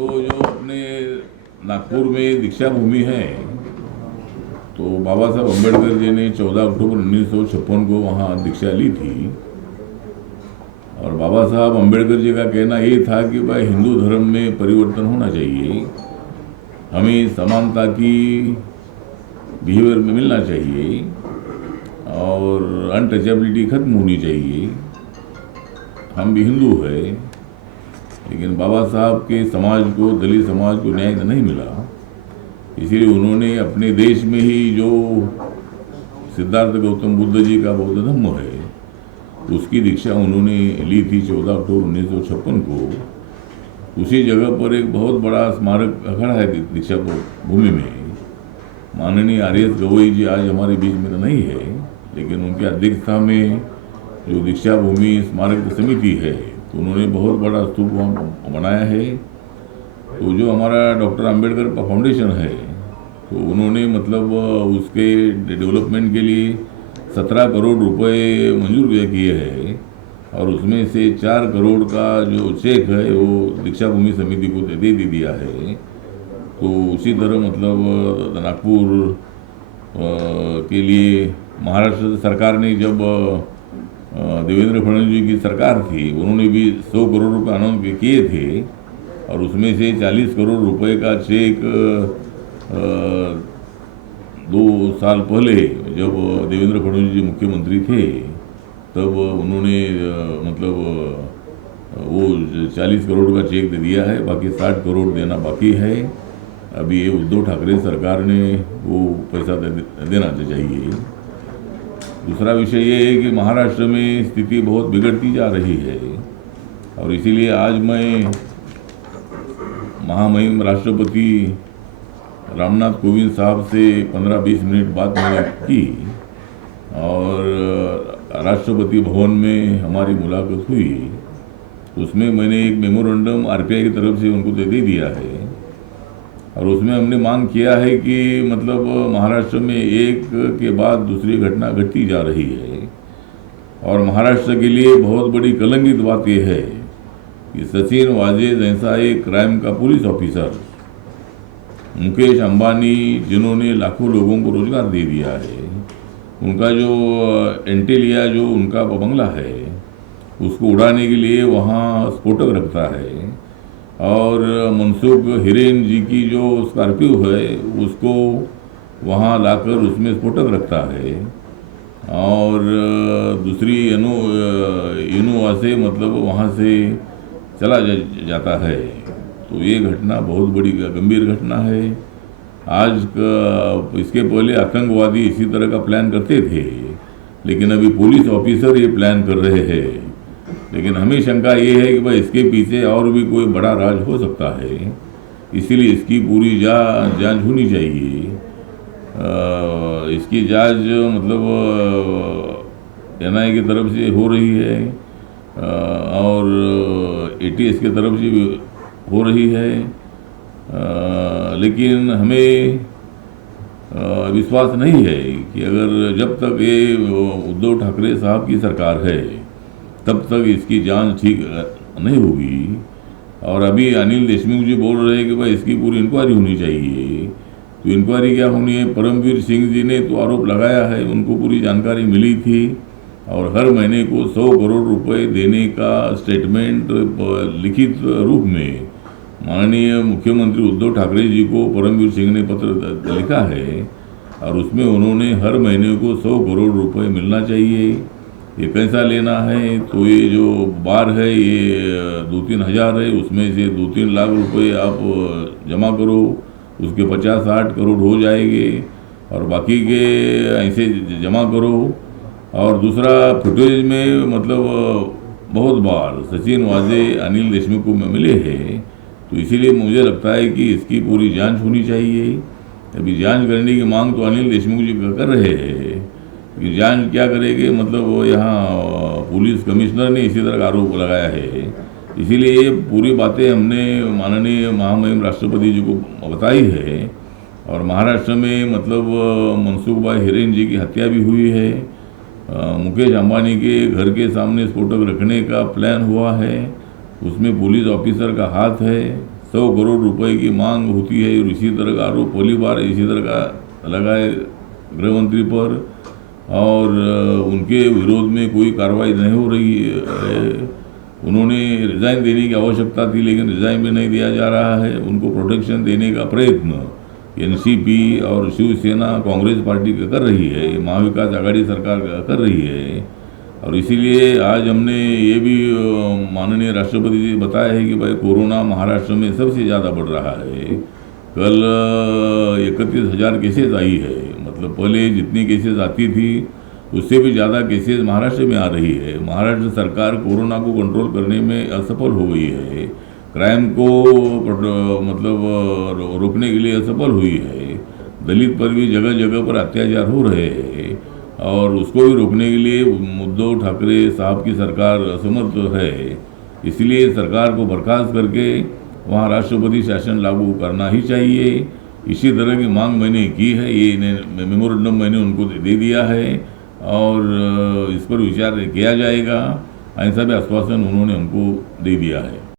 तो जो अपने नागपुर में दीक्षा भूमि है, तो बाबा साहब अम्बेडकर जी ने 14 अक्टूबर 1956 को वहाँ दीक्षा ली थी। और बाबा साहब अम्बेडकर जी का कहना ये था कि भाई हिंदू धर्म में परिवर्तन होना चाहिए, हमें समानता की बिहेवियर में मिलना चाहिए और अनटचेबिलिटी खत्म होनी चाहिए। हम भी हिंदू है, लेकिन बाबा साहब के समाज को, दलित समाज को न्याय नहीं मिला, इसीलिए उन्होंने अपने देश में ही जो सिद्धार्थ गौतम बुद्ध जी का बौद्ध धर्म है उसकी दीक्षा उन्होंने ली थी 14 अक्टूबर 1956 को। उसी जगह पर एक बहुत बड़ा स्मारक खड़ा है दीक्षा भूमि में। माननीय आर.एस. गवई जी आज हमारे बीच में तो नहीं है, लेकिन उनकी अध्यक्षता में जो दीक्षा भूमि स्मारक समिति है, तो उन्होंने बहुत बड़ा स्तूप वहाँ बनाया है। तो जो हमारा डॉक्टर अंबेडकर फाउंडेशन है, तो उन्होंने मतलब उसके डेवलपमेंट के लिए 17 करोड़ रुपए मंजूर किए हैं और उसमें से 4 करोड़ का जो चेक है वो दीक्षा भूमि समिति को दे दिया है। तो उसी तरह मतलब नागपुर के लिए महाराष्ट्र सरकार ने, जब देवेंद्र फडणवीस जी की सरकार थी, उन्होंने भी 100 करोड़ रुपए अनाउंस किए थे और उसमें से 40 करोड़ रुपए का चेक 2 साल पहले जब देवेंद्र फडणवीस जी मुख्यमंत्री थे तब उन्होंने मतलब वो 40 करोड़ का चेक दे दिया है, बाकी 60 करोड़ देना बाकी है। अभी ये उद्धव ठाकरे सरकार ने वो पैसा देना चाहिए। दूसरा विषय ये है कि महाराष्ट्र में स्थिति बहुत बिगड़ती जा रही है और इसीलिए आज मैं महामहिम राष्ट्रपति रामनाथ कोविंद साहब से 15-20 मिनट बात मैंने की और राष्ट्रपति भवन में हमारी मुलाकात हुई। उसमें मैंने एक मेमोरेंडम आरपीआई की तरफ से उनको दे दिया है और उसमें हमने मांग किया है कि मतलब महाराष्ट्र में एक के बाद दूसरी घटना घटती जा रही है और महाराष्ट्र के लिए बहुत बड़ी कलंकित बात यह है कि सचिन वाजे जैसा एक क्राइम का पुलिस ऑफिसर, मुकेश अंबानी जिन्होंने लाखों लोगों को रोजगार दे दिया है, उनका जो एंटेलिया जो उनका बंगला है उसको उड़ाने के लिए वहाँ स्फोटक रखता है और मनसुख हिरेन जी की जो स्कॉर्पियो है उसको वहाँ लाकर उसमें स्फोटक रखता है और दूसरी इनोवा से मतलब वहाँ से चला जाता है। तो ये घटना बहुत बड़ी गंभीर घटना है। आज इसके पहले आतंकवादी इसी तरह का प्लान करते थे, लेकिन अभी पुलिस ऑफिसर ये प्लान कर रहे हैं। लेकिन हमें शंका ये है कि भाई इसके पीछे और भी कोई बड़ा राज हो सकता है, इसीलिए इसकी पूरी जांच होनी चाहिए। इसकी जांच मतलब एनआईए की तरफ से हो रही है और एटीएस की तरफ से भी हो रही है, लेकिन हमें विश्वास नहीं है कि अगर जब तक ये उद्धव ठाकरे साहब की सरकार है तब तक इसकी जांच ठीक नहीं होगी। और अभी अनिल देशमुख जी बोल रहे हैं कि भाई इसकी पूरी इंक्वायरी होनी चाहिए। तो इंक्वायरी क्या होनी है? परमवीर सिंह जी ने तो आरोप लगाया है, उनको पूरी जानकारी मिली थी और हर महीने को 100 करोड़ रुपए देने का स्टेटमेंट लिखित रूप में माननीय मुख्यमंत्री उद्धव ठाकरे जी को परमवीर सिंह ने पत्र लिखा है और उसमें उन्होंने हर महीने को 100 करोड़ रुपए मिलना चाहिए। ये कैसा लेना है? तो ये जो बार है ये 2-3 हज़ार है, उसमें से 2-3 लाख रुपए आप जमा करो, उसके 50-60 करोड़ हो जाएंगे और बाकी के ऐसे जमा करो। और दूसरा, फुटेज में मतलब बहुत बार सचिन वाजे अनिल देशमुख को मिले हैं, तो इसीलिए मुझे लगता है कि इसकी पूरी जांच होनी चाहिए। अभी जांच करने की मांग तो अनिल देशमुख जी कर रहे हैं कि जांच क्या करेंगे, मतलब वो यहाँ पुलिस कमिश्नर ने इसी तरह का आरोप लगाया है। इसीलिए ये पूरी बातें हमने माननीय महामहिम राष्ट्रपति जी को बताई है और महाराष्ट्र में मतलब मनसुख भाई हिरेन जी की हत्या भी हुई है, मुकेश अंबानी के घर के सामने स्फोटक रखने का प्लान हुआ है, उसमें पुलिस ऑफिसर का हाथ है, 100 करोड़ रुपए की मांग होती है, और इसी तरह का आरोप पहली बार इसी तरह का लगा है गृह मंत्री पर, और उनके विरोध में कोई कार्रवाई नहीं हो रही है। उन्होंने रिज़ाइन देने की आवश्यकता थी, लेकिन रिज़ाइन भी नहीं दिया जा रहा है। उनको प्रोटेक्शन देने का प्रयत्न एनसीपी और शिवसेना कांग्रेस पार्टी का कर रही है, महाविकास आघाड़ी सरकार कर रही है। और इसीलिए आज हमने ये भी माननीय राष्ट्रपति जी बताया है कि भाई कोरोना महाराष्ट्र में सबसे ज़्यादा बढ़ रहा है। कल 31,000 केसेस आई है, मतलब पहले जितनी केसेस आती थी उससे भी ज़्यादा केसेस महाराष्ट्र में आ रही है। महाराष्ट्र सरकार कोरोना को कंट्रोल करने में असफल हो गई है, क्राइम को मतलब रोकने के लिए असफल हुई है। दलित पर भी जगह जगह पर अत्याचार हो रहे हैं, और उसको भी रोकने के लिए उद्धव ठाकरे साहब की सरकार असमर्थ है। इसलिए सरकार को बर्खास्त करके वहाँ राष्ट्रपति शासन लागू करना ही चाहिए। इसी तरह की मांग मैंने की है, ये मेमोरेंडम मैंने उनको दे दिया है, और इस पर विचार किया जाएगा, ऐसा भी आश्वासन उन्होंने हमको दे दिया है।